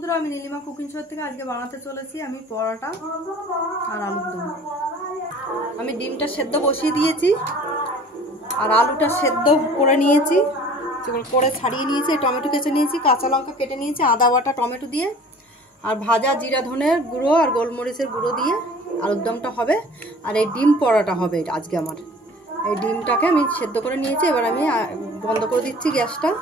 বন্ধুরা, আমি Nilima cooking show থেকে আজকে বানাতে চলেছি আমি পরোটা আর আলুর দম। আমি ডিমটা সেদ্ধ বসিয়ে দিয়েছি আর আলুটা সেদ্ধ করে নিয়েছি, করে ছাড়িয়ে নিয়েছি। টমেটো কেটে নিয়েছি, কাঁচা লঙ্কা কেটে নিয়েছি, আদা বাটা টমেটো দিয়ে আর ভাজা জিরা ধনের গুঁড়ো আর গোলমরিচের গুঁড়ো দিয়ে আলুর দমটা হবে। আর এই ডিম পরোটা হবে আজকে আমার। এই ডিমটাকে আমি সেদ্ধ করে নিয়েছি, এবার আমি বন্ধ করে দিচ্ছি গ্যাসটা।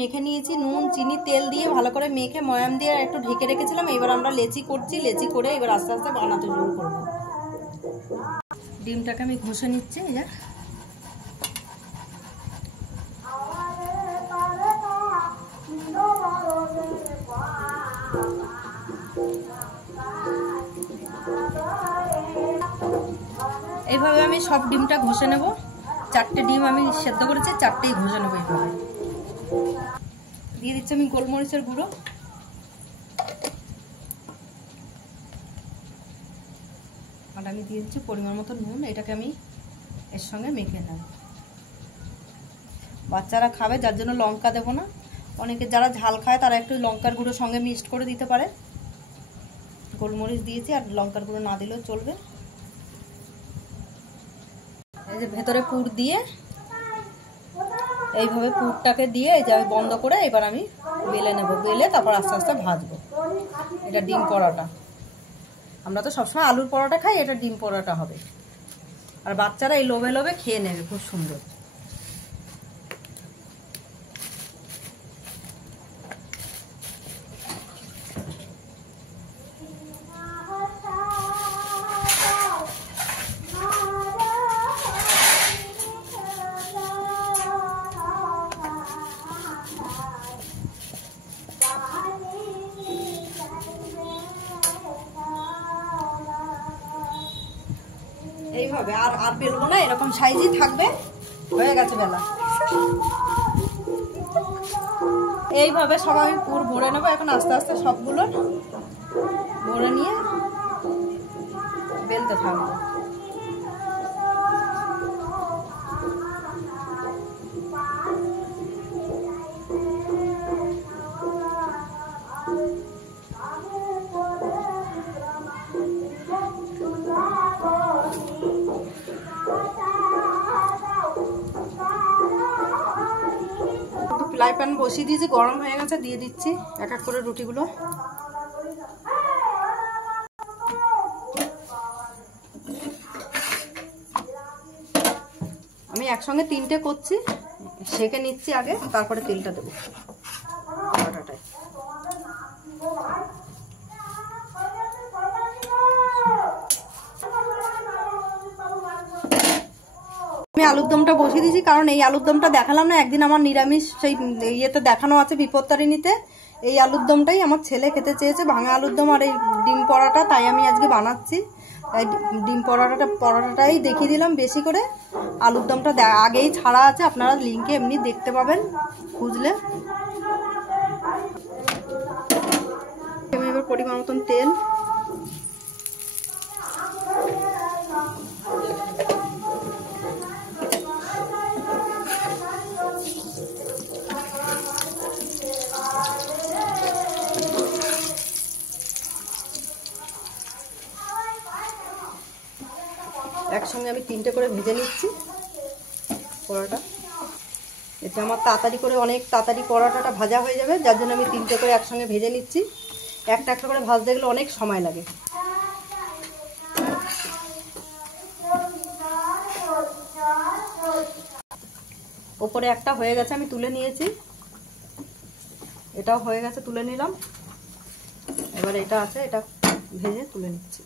মেখে নিয়েছি নুন চিনি তেল দিয়ে ভালো করে মেখে ময়াম দিয়ে একটু ঢেকে রেখেছিলাম। এবার আমরা লেচি করছি, লেচি করে এবার আস্তে আস্তে বানাতে শুরু করবো। ডিমটাকে আমি ঘষে নিচ্ছি। এইভাবে আমি সব ডিমটা ঘষে নেব। 4টে ডিম আমি সেদ্ধ করেছি, 4টেই ঘষে নেবো। এইভাবে দিয়ে দিচ্ছি আমি গোলমরিচের গুঁড়ো, আর আমি দিয়ে দিচ্ছি পরিমাণ মতো নুন। এটাকে আমি এর সঙ্গে মেখে নেব। বাচ্চারা খাবে, যার জন্য লঙ্কা দেবো না। অনেকে যারা ঝাল খায় তারা একটু লঙ্কার গুঁড়ো সঙ্গে মিক্সড করে দিতে পারে। গোলমরিচ দিয়েছি, আর লঙ্কার গুঁড়ো না দিলেও চলবে। এই যে ভেতরে পুর দিয়ে এইভাবে পুরটাকে দিয়ে এই যে আমি বন্ধ করে এবার আমি বেলে নেব। বেলে তারপর আস্তে আস্তে ভাজবো। এটা ডিম পরোটা। আমরা তো সবসময় আলুর পরোটা খাই, এটা ডিম পরোটা হবে। আর বাচ্চারা এই লোভে লোভে খেয়ে নেবে, খুব সুন্দর। এইভাবে আর আর বেলবো না, এরকম সাইজই থাকবে। হয়ে গেছে বেলা। এইভাবে সব আমি পুর ভরে নেবো। এখন আস্তে আস্তে সবগুলো ভরে নিয়ে বেলতে থাকবো। ফ্রাই প্যান বসিয়ে দিয়েছি, গরম হয়ে গেছে। দিয়ে দিচ্ছি এক এক করে রুটিগুলো। আমি একসঙ্গে 3টে করছি, সেঁকে নিচ্ছি আগে, তারপরে তেলটা দেবো পরোটাটায়। আমি আলুর দমটা বসিয়ে দিয়েছি, কারণ এই আলুর দমটা দেখালাম না একদিন আমার নিরামিষ সেই ইয়েতে দেখানো আছে, বিপত্তারিণীতে। এই আলুর দমটাই আমার ছেলে খেতে চেয়েছে, ভাঙা আলুর দম আর এই ডিম পরোটা, তাই আমি আজকে বানাচ্ছি। তাই ডিম পরোটাটাই দেখিয়ে দিলাম বেশি করে। আলুর দমটা আগেই ছাড়া আছে, আপনারা লিঙ্কে এমনি দেখতে পাবেন খুঁজলে। এবার পরিমাণ মতন তেল, একসঙ্গে আমি 3টে করে ভেজে নিচ্ছি পরোটা। এতে আমার তাড়াতাড়ি করে, অনেক তাড়াতাড়ি পরোটাটা ভাজা হয়ে যাবে, যার জন্য আমি 3টে করে একসঙ্গে ভেজে নিচ্ছি। একটা একটা করে ভাজতে গেলে অনেক সময় লাগে। ওপরে একটা হয়ে গেছে, আমি তুলে নিয়েছি। এটাও হয়ে গেছে, তুলে নিলাম। এবার এটা আছে, এটা ভেজে তুলে নিচ্ছি।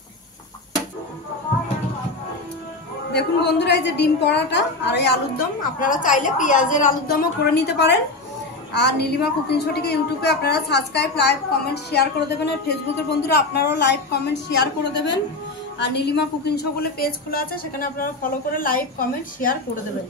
দেখুন বন্ধুরা, এই যে ডিম পরোটা আর এই আলুর দম। আপনারা চাইলে পেঁয়াজের আলুর দমও করে নিতে পারেন। আর নীলিমা কুকিং শোটিকে ইউটিউবে আপনারা সাবস্ক্রাইব, লাইক, কমেন্ট, শেয়ার করে দেবেন। আর ফেসবুকের বন্ধুরা আপনারাও লাইক, কমেন্ট, শেয়ার করে দেবেন। আর নীলিমা কুকিং শো বলে পেজ খোলা আছে, সেখানে আপনারা ফলো করে লাইক, কমেন্ট, শেয়ার করে দেবেন।